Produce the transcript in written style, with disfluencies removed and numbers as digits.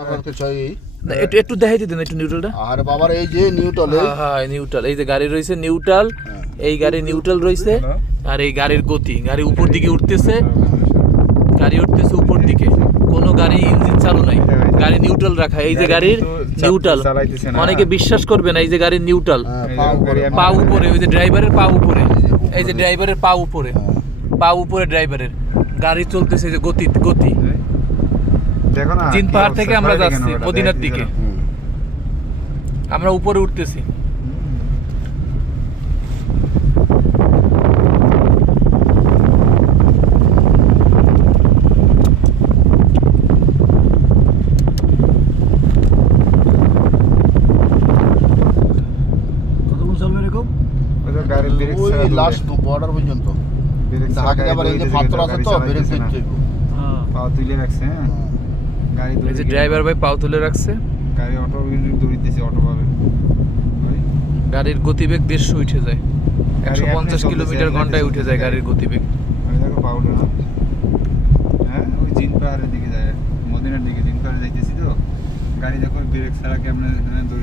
না একটু একটু দেখাইতে দেন একটু নিউট্রালটা। আর বাবার এই যে নিউট্রাল, হ্যাঁ নিউট্রাল, এই যে গাড়ি রয়েছে নিউট্রাল, এই গাড়ি নিউট্রাল রয়েছে, আর এই গাড়ির গতি, গাড়ি উপর দিকে উঠতেছে, গাড়ি উঠতেছে উপর দিকে, কোনো গাড়ি ইঞ্জিন চালু নাই, গাড়ি নিউট্রাল রাখা, এই যে গাড়ির নিউট্রাল। অনেকে বিশ্বাস করবে না, এই যে গাড়ির নিউট্রাল, পা উপরে, ওই যে ড্রাইভারের পা উপরে, এই যে ড্রাইভারের পা উপরে, পা উপরে ড্রাইভারের, গাড়ি চলতেছে যে গতি গতি। দেখো না জিন পাহাড় থেকে আমরা যাচ্ছি মদিনার দিকে, আমরা উপরে উঠতেছি। কতক্ষণ চলবে এরকম? ওই তো গাড়ির ব্রেক ওই ছাড়া লাস্ট বর্ডার পর্যন্ত। ব্রেক ছাড়া আগে আবার এই যে পাথর আছে তো, ব্রেক দিচ্ছে। হ্যাঁ পা তুলে রাখছে, হ্যাঁ গাড়ি এই যে ড্রাইভার ভাই পাও তুলে রাখছে, গাড়ি অটো দৌড়িতেছে, অটো পাবে গাড়ির গতিবেগ 150 উঠে যায়, গাড়ি 150 কিলোমিটার ঘন্টায় উঠে যায় গাড়ির গতিবেগ। আমি দেখো পাউডার না, হ্যাঁ ওই জিন পাহাড়ের দিকে যায়, মদিনার দিকে জিন পাহাড়ে যাইতেছি তো, গাড়ি দেখো ব্রেক ছাড়া কেমন